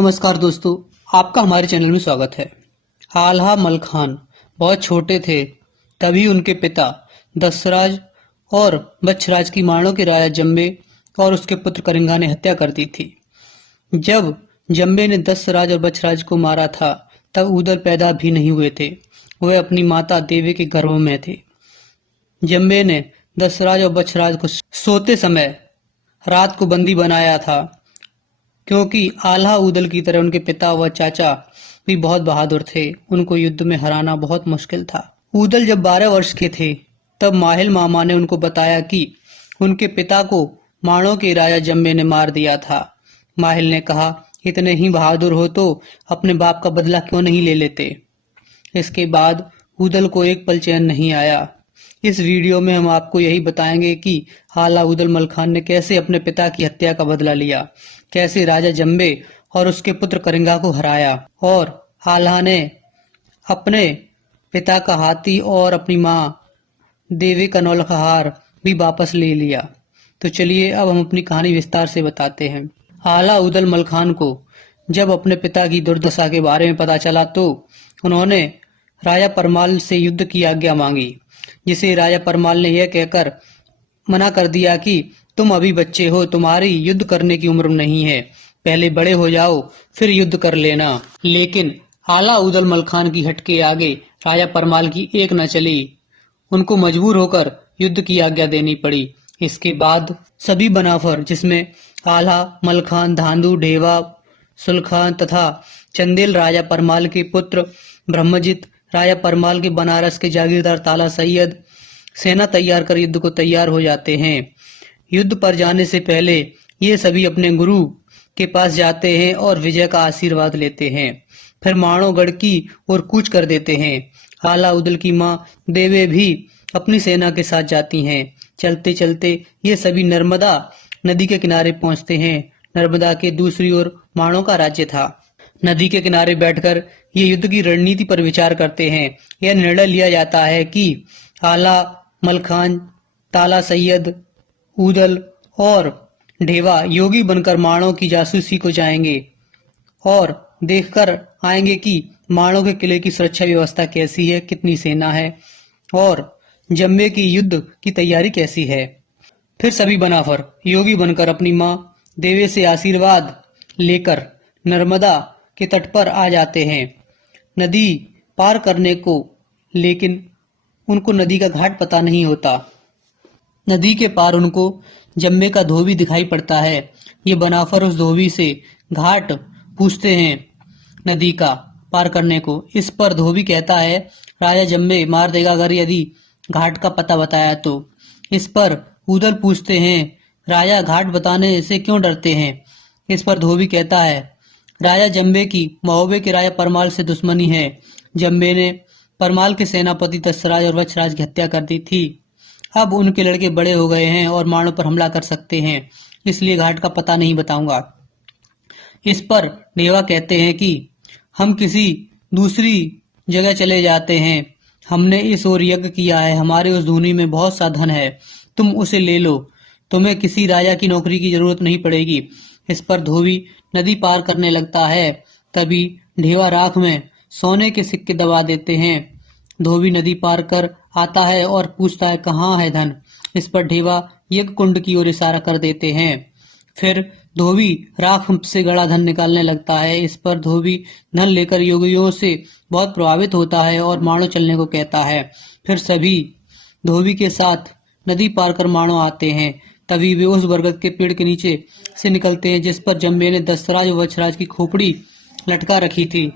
नमस्कार दोस्तों, आपका हमारे चैनल में स्वागत है। आल्हा मलखान बहुत छोटे थे तभी उनके पिता दशराज और बच्छराज की माणों के राजा जम्बे और उसके पुत्र करिंगा ने हत्या कर दी थी। जब जम्बे ने दशराज और बच्छराज को मारा था तब ऊदल पैदा भी नहीं हुए थे। वह अपनी माता देवी के गर्भ में थे। जम्बे ने दशराज और बच्छराज को सोते समय रात को बंदी बनाया था, क्योंकि आल्हा ऊदल की तरह उनके पिता व चाचा भी बहुत बहादुर थे। उनको युद्ध में हराना बहुत मुश्किल था। ऊदल जब 12 वर्ष के थे तब माहिल मामा ने उनको बताया कि उनके पिता को माणों के राजा जम्बे ने मार दिया था। माहिल ने कहा, इतने ही बहादुर हो तो अपने बाप का बदला क्यों नहीं ले लेते। इसके बाद ऊदल को एक पल चैन नहीं आया। इस वीडियो में हम आपको यही बताएंगे कि आल्हा ऊदल मलखान ने कैसे अपने पिता की हत्या का बदला लिया, कैसे राजा जम्बे और उसके पुत्र करिंगा को हराया और आल्हा ने अपने पिता का हाथी और अपनी मां देवी का नौलखा हार भी वापस ले लिया। तो चलिए अब हम अपनी कहानी विस्तार से बताते हैं। आल्हा ऊदल मलखान को जब अपने पिता की दुर्दशा के बारे में पता चला तो उन्होंने राजा परमाल से युद्ध की आज्ञा मांगी, जिसे राजा परमाल ने यह कहकर मना कर दिया कि तुम अभी बच्चे हो, तुम्हारी युद्ध करने की उम्र नहीं है, पहले बड़े हो जाओ फिर युद्ध कर लेना। लेकिन आल्हा ऊदल मलखान की हट के आगे राजा परमाल की एक न चली। उनको मजबूर होकर युद्ध की आज्ञा देनी पड़ी। इसके बाद सभी बनाफर, जिसमें आल्हा मलखान, धांधु, ढेवा, सुलखान तथा चंदेल राजा परमाल के पुत्र ब्रह्मजित, राजा परमाल के बनारस के जागीरदार ताला सैयद, सेना तैयार कर युद्ध को तैयार हो जाते हैं। युद्ध पर जाने से पहले ये सभी अपने गुरु के पास जाते हैं और विजय का आशीर्वाद लेते हैं। फिर माणोगढ़ की ओर कूच कर देते हैं। आल्हा ऊदल की मां देवे भी अपनी सेना के साथ जाती हैं। चलते चलते ये सभी नर्मदा नदी के किनारे पहुंचते हैं। नर्मदा के दूसरी ओर माणों का राज्य था। नदी के किनारे बैठकर ये युद्ध की रणनीति पर विचार करते हैं। यह निर्णय लिया जाता है कि आल्हा मलखान, ताला सैयद, ऊदल और ढेवा योगी बनकर माणों की जासूसी को जाएंगे और देखकर आएंगे कि माणों के किले की सुरक्षा व्यवस्था कैसी है, कितनी सेना है और जम्बे की युद्ध की तैयारी कैसी है। फिर सभी बनाफर योगी बनकर अपनी मां देवे से आशीर्वाद लेकर नर्मदा के तट पर आ जाते हैं नदी पार करने को, लेकिन उनको नदी का घाट पता नहीं होता। नदी के पार उनको जम्बे का धोबी दिखाई पड़ता है। ये बनाफर उस धोबी से घाट पूछते हैं नदी का पार करने को। इस पर धोबी कहता है, राजा जम्बे मार देगा अगर यदि घाट का पता बताया तो। इस पर ऊदल पूछते हैं, राजा घाट बताने से क्यों डरते हैं। इस पर धोबी कहता है, राजा जम्बे की महोबे के राजा परमाल से दुश्मनी है। जम्बे ने परमाल के सेनापति दशराज और वच्छराज की हत्या कर दी थी। अब उनके लड़के बड़े हो गए हैं और माणों पर हमला कर सकते हैं, इसलिए घाट का पता नहीं बताऊंगा। इस पर ढेवा कहते हैं कि हम किसी दूसरी जगह चले जाते हैं। हमने इस ओर यज्ञ किया है, हमारे उस धूनी में बहुत सा धन है, तुम उसे ले लो, तुम्हें किसी राजा की नौकरी की जरूरत नहीं पड़ेगी। इस पर धोबी नदी पार करने लगता है। तभी ढेवा राख में सोने के सिक्के दबा देते हैं। धोबी नदी पार कर आता है और पूछता है, कहाँ है धन। इस पर ढेवा यज्ञ कुंड की ओर इशारा कर देते हैं। फिर धोबी राख से गड़ा धन निकालने लगता है। इस पर धोबी धन लेकर योगियों से बहुत प्रभावित होता है और माणो चलने को कहता है। फिर सभी धोबी के साथ नदी पार कर माणो आते हैं। तभी वे उस बरगद के पेड़ के नीचे से निकलते हैं जिस पर जम्बे ने दशराज और वच्छराज की खोपड़ी लटका रखी थी।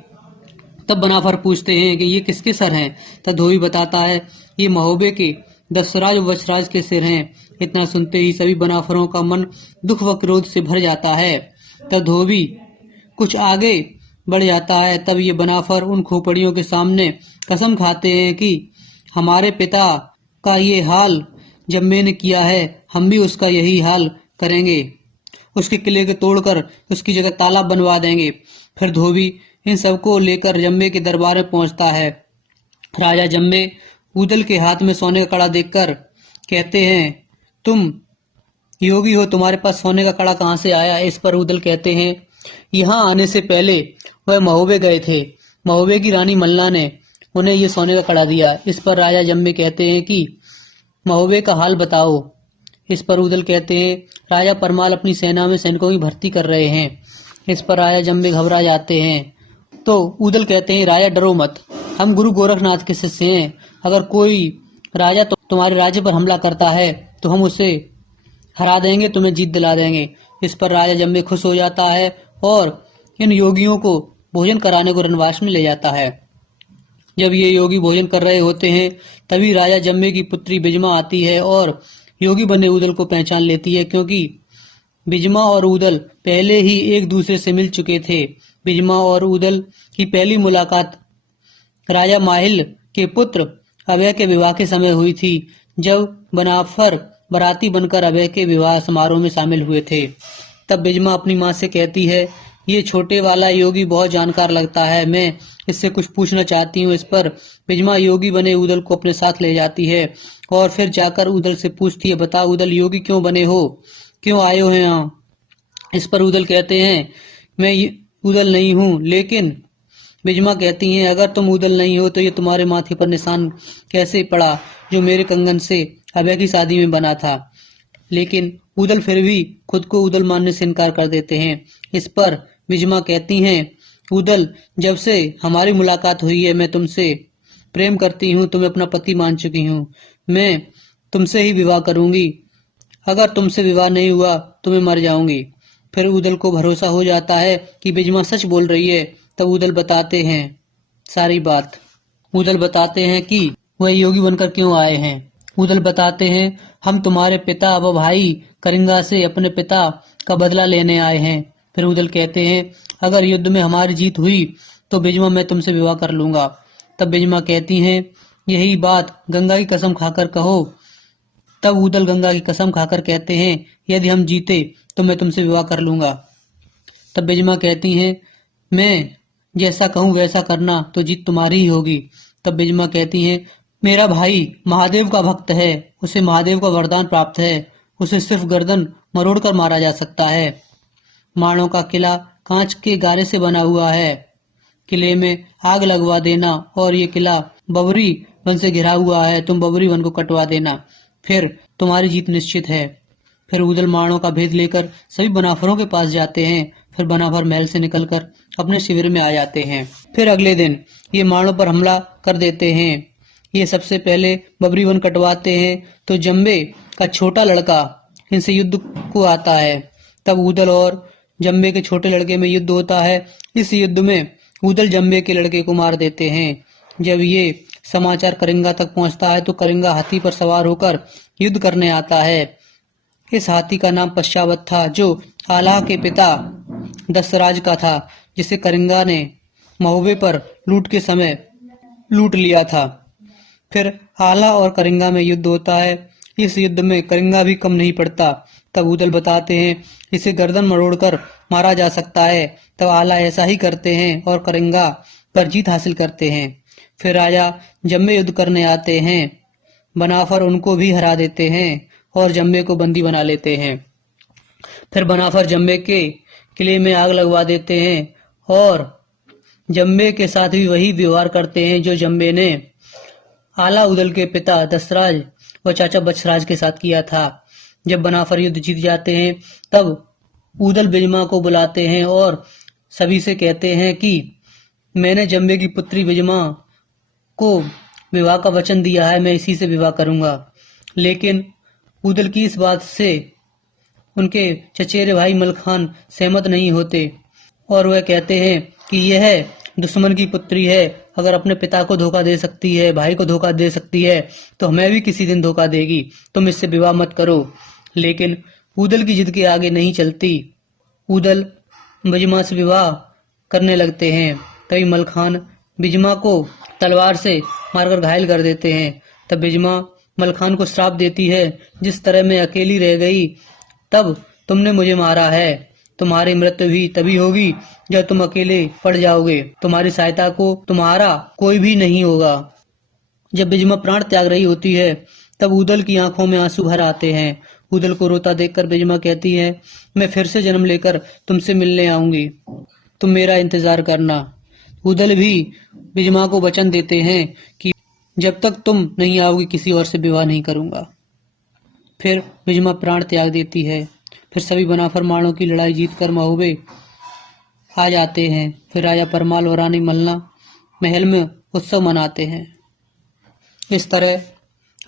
तब बनाफर पूछते हैं कि ये किसके सर हैं। तब धोबी बताता है, ये महोबे के दशराज और वच्छराज के सिर हैं। इतना सुनते ही सभी बनाफरों का मन दुख व क्रोध से भर जाता है। तब धोबी कुछ आगे बढ़ जाता है। तब ये बनाफर उन खोपड़ियों के सामने कसम खाते हैं कि हमारे पिता का ये हाल जम्बे ने किया है, हम भी उसका यही हाल करेंगे, उसके किले के तोड़कर उसकी जगह तालाब बनवा देंगे। फिर धोबी इन सबको लेकर जम्बे के दरबार में पहुंचता है। राजा जम्बे ऊदल के हाथ में सोने का कड़ा देखकर कहते हैं, तुम योगी हो, तुम्हारे पास सोने का कड़ा कहाँ से आया। इस पर ऊदल कहते हैं, यहाँ आने से पहले वह महोबे गए थे। महोबे की रानी मल्ला ने उन्हें ये सोने का कड़ा दिया। इस पर राजा जम्बे कहते हैं कि महोबे का हाल बताओ। इस पर उदल कहते हैं, राजा परमाल अपनी सेना में सैनिकों की भर्ती कर रहे हैं। इस पर राजा जम्बे घबरा जाते हैं। तो उदल कहते हैं, राजा डरो मत, हम गुरु गोरखनाथ के शिष्य हैं। अगर कोई राजा तुम्हारे राज्य पर हमला करता है तो हम उसे हरा देंगे, तुम्हें जीत दिला देंगे। इस पर राजा जम्बे खुश हो जाता है और इन योगियों को भोजन कराने को रनवास में ले जाता है। जब ये योगी भोजन कर रहे होते हैं तभी राजा जम्बे की पुत्री बिजमा आती है और योगी बने उदल को पहचान लेती है, क्योंकि बिजमा और उदल पहले ही एक दूसरे से मिल चुके थे। बिजमा और उदल की पहली मुलाकात राजा माहिल के पुत्र अभय के विवाह के समय हुई थी, जब बनाफर बराती बनकर अभय के विवाह समारोह में शामिल हुए थे। तब बिजमा अपनी माँ से कहती है, ये छोटे वाला योगी बहुत जानकार लगता है, मैं इससे कुछ पूछना चाहती हूँ। इस पर बिजमा योगी बने उदल को अपने साथ ले जाती है और फिर जाकर उदल से पूछती है, बता उदल, योगी क्यों बने हो, क्यों आए हो यहाँ? इस पर उदल कहते हैं, मैं उदल नहीं हूँ। लेकिन बिजमा कहती हैं, अगर तुम उदल नहीं हो तो ये तुम्हारे माथे पर निशान कैसे पड़ा जो मेरे कंगन से अभय की शादी में बना था? लेकिन उदल फिर भी खुद को उदल मानने से इनकार कर देते हैं। इस पर बिजमा कहती हैं, उदल, जब से हमारी मुलाकात हुई है मैं तुमसे प्रेम करती हूँ, तुम्हें अपना पति मान चुकी हूँ, मैं तुमसे ही विवाह करूंगी। अगर तुमसे विवाह नहीं हुआ तो मैं मर जाऊंगी। फिर उदल को भरोसा हो जाता है कि बिजमा सच बोल रही है। तब उदल बताते हैं सारी बात। उदल बताते हैं कि वह योगी बनकर क्यों आए हैं। उदल बताते हैं, हम तुम्हारे पिता व भाई करिंगा से अपने पिता का बदला लेने आए हैं। फिर उदल कहते हैं, अगर युद्ध में हमारी जीत हुई तो बिजमा मैं तुमसे विवाह कर लूंगा। तब बिजमा कहती हैं, यही बात गंगा की कसम खाकर कहो। तब उदल गंगा की कसम खाकर कहते हैं, यदि हम जीते तो मैं तुमसे विवाह कर लूंगा। तब बिजमा कहती हैं, मैं जैसा कहूँ वैसा करना, तो जीत तुम्हारी ही होगी। तब बिजमा कहती हैं, मेरा भाई महादेव का भक्त है, उसे महादेव का वरदान प्राप्त है, उसे सिर्फ गर्दन मरोड़कर मारा जा सकता है। माणों का किला कांच के गारे से बना हुआ है, किले में आग लगवा देना, और ये किला बबरी वन से घिरा हुआ है, तुम बबरी वन को कटवा देना, फिर तुम्हारी जीत निश्चित है। फिर उदल माणों का भेद लेकर सभी बनाफरों के पास जाते हैं। फिर बनाफर महल से निकलकर अपने शिविर में आ जाते हैं। फिर अगले दिन ये माणों पर हमला कर देते हैं। ये सबसे पहले बबरी वन कटवाते हैं तो जम्बे का छोटा लड़का इनसे युद्ध को आता है। तब उदल और जम्बे के छोटे लड़के में युद्ध होता है। इस युद्ध में उदल जम्बे के लड़के को मार देते हैं। जब ये समाचार करिंगा तक पहुंचता है तो करिंगा हाथी पर सवार होकर युद्ध करने आता है। इस हाथी का नाम पश्चावत था, जो आलाह के पिता दसराज का था, जिसे करिंगा ने महोबे पर लूट के समय लूट लिया था। फिर आला और करिंगा में युद्ध होता है। इस युद्ध में करिंगा भी कम नहीं पड़ता। तब उदल बताते हैं, इसे गर्दन मरोड़कर मारा जा सकता है। तब आला ऐसा ही करते हैं और करिंगा पर जीत हासिल करते हैं। फिर राजा जम्बे युद्ध करने आते हैं। बनाफर उनको भी हरा देते हैं और जम्बे को बंदी बना लेते हैं। फिर बनाफर जम्बे के किले में आग लगवा देते हैं और जम्बे के साथ भी वही व्यवहार करते हैं जो जम्बे ने आला उदल के पिता दसराज व चाचा बछराज के साथ किया था। जब बनाफर युद्ध जीत जाते हैं तब उदल बिजमा को बुलाते हैं और सभी से कहते हैं कि मैंने जम्बे की पुत्री बिजमा को विवाह का वचन दिया है, मैं इसी से विवाह करूंगा। लेकिन उदल की इस बात से उनके चचेरे भाई मलखान सहमत नहीं होते और वह कहते हैं कि यह दुश्मन की पुत्री है, अगर अपने पिता को धोखा दे सकती है, भाई को धोखा दे सकती है, तो हमें भी किसी दिन धोखा देगी, तुम इससे विवाह मत करो। लेकिन उदल की जिद के आगे नहीं चलती। उदल बिजमा से विवाह करने लगते हैं। तभी मलखान बिजमा को तलवार से मारकर घायल कर देते हैं। तब बिजमा मलखान को श्राप देती है, जिस तरह मैं अकेली रह गई तब तुमने मुझे मारा है, तुम्हारी मृत्यु भी तभी होगी जब तुम अकेले पड़ जाओगे, तुम्हारी सहायता को तुम्हारा कोई भी नहीं होगा। जब बिजमा प्राण त्याग रही होती है तब उदल की आंखों में आंसू भर आते हैं। उदल को रोता देखकर बिजमा कहती है, मैं फिर से जन्म लेकर तुमसे मिलने आऊंगी, तुम मेरा इंतजार करना। उदल भी बिजमा को वचन देते हैं कि जब तक तुम नहीं आओगी किसी और से विवाह नहीं करूंगा। फिर बिजमा प्राण त्याग देती है। फिर सभी बनाफरमानों की लड़ाई जीतकर महोबे आ जाते हैं। फिर राजा परमाल और रानी मलना महल में उत्सव मनाते हैं। इस तरह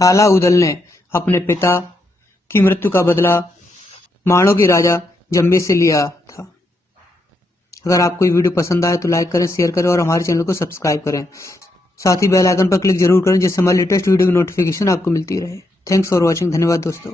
आला उदल ने अपने पिता की मृत्यु का बदला माणों के राजा जम्बे से लिया था। अगर आपको ये वीडियो पसंद आए तो लाइक करें, शेयर करें और हमारे चैनल को सब्सक्राइब करें। साथ ही बेल आइकन पर क्लिक जरूर करें जिससे हमारी लेटेस्ट वीडियो की नोटिफिकेशन आपको मिलती रहे। Thanks for watching. धन्यवाद दोस्तों।